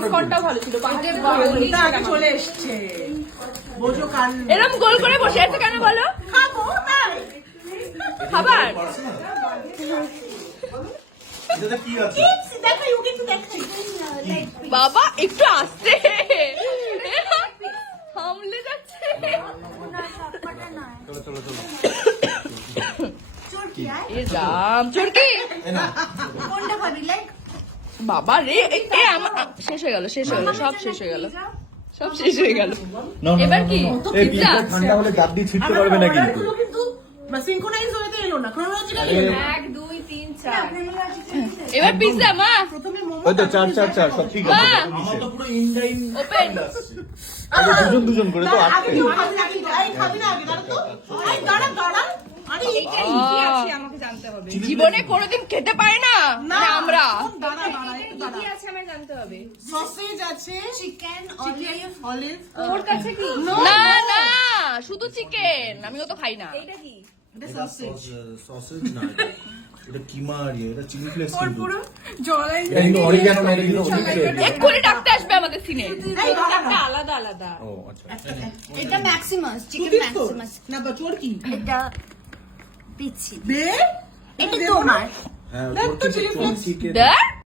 ডিসকাউন্টটাও ভালো ছিল। চলে এসছে বোঝো কান এরকম গোল করে বসে আছে কেন বলো? খাবো না খাবার এটা কি আছে? দেখো ইউ কিন্তু দেখছি বাবা একটু আসতে হামলে যাচ্ছে। চলো চলো চলো। এ রাম চুরকি কোনটা খাবি লাইক বাবা রে শেষ হয়ে গেল, শেষ হয়ে গেল, সব শেষ হয়ে গেল, সব শেষ হয়ে গেল। এবার কি এই পিৎজা? পিৎজা ঠান্ডা হলে গাদ দিয়ে ছিটতে পারবে না কিন্তু। কিন্তু সিনক্রোনাইজ হতে এলো না ক্রোনোলজিক্যালি এলো 1 2 3 4 এবার পিৎজা মা প্রথমে মোমো ওই তো 4 4 4 সব ঠিক আছে। আমার তো পুরো ইনডাইন ওপেন দুজন দুজন করে তো আগে আটকে। কেউ খাবি না খাবি না আগে দাঁড়া তো এই দাঁড়া আরে এইটা কি আছে আমাকে জানতে হবে জীবনে কোনোদিন খেতে পারে না মানে আমরা। দাঁড়া একটু দাঁড়া কি আছে আমায় জানতে হবে। সসেজ আছে চিকেন অলিভ ওর কাছে কি? না না শুধু চিকেন, আমি তো খাই না। এটা কি? এটা সসেজ সসেজ না এটা কিমা আর এটা চিলি ফ্লেক্স কিন্তু। পুরো জলাই এটা কিন্তু অরিগানো না, এটা কিন্তু অরিগানো। এক্ষুনি ডাকতে আসবে আমাদের সিনে। এই দাঁড়া আলাদা আলাদা। ও আচ্ছা। এটা ম্যাক্সিমাস চিকেন ম্যাক্সিমাস না বচোর কি এটা পিচ্ছি বে এটা তোমার হ্যাঁ দেখ তো ওর chili কিন্তু flakes। চিকেন দেখ